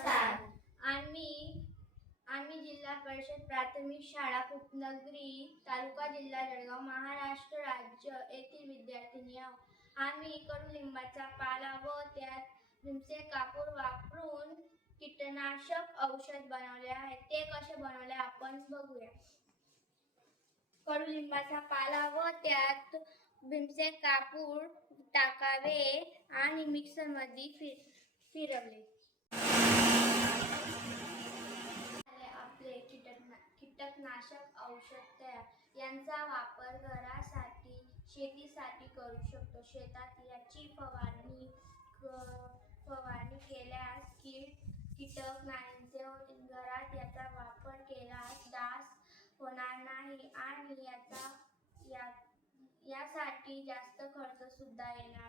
नमस्कार. आम्ही जिल्हा परिषद प्राथमिक शाळा उपनगरी तालुका जिल्हा जळगाव महाराष्ट्र राज्य येथील विद्यार्थिनी आहोत. आम्ही कडुलिंबाचा पाला व त्यात भीमसेन कापूर वापरून कीटकनाशक औषध बनवले आहे. ते कसे बनवले आपण बघूया. कडुलिंबाचा पाला व त्यात भीमसेन कापूर टाकावे आणि मिक्सर मध्ये फिरवले. आपले कीटकनाशक औषध तयार. यांचा वापर घरासाठी शेतीसाठी करू शकतो. शेतात याची फवारणी केल्यास कीटक नाहीसे होतील. घरात याचा वापर केल्यास डास होणार नाही आणि यासाठी जास्त खर्च सुद्धा येणार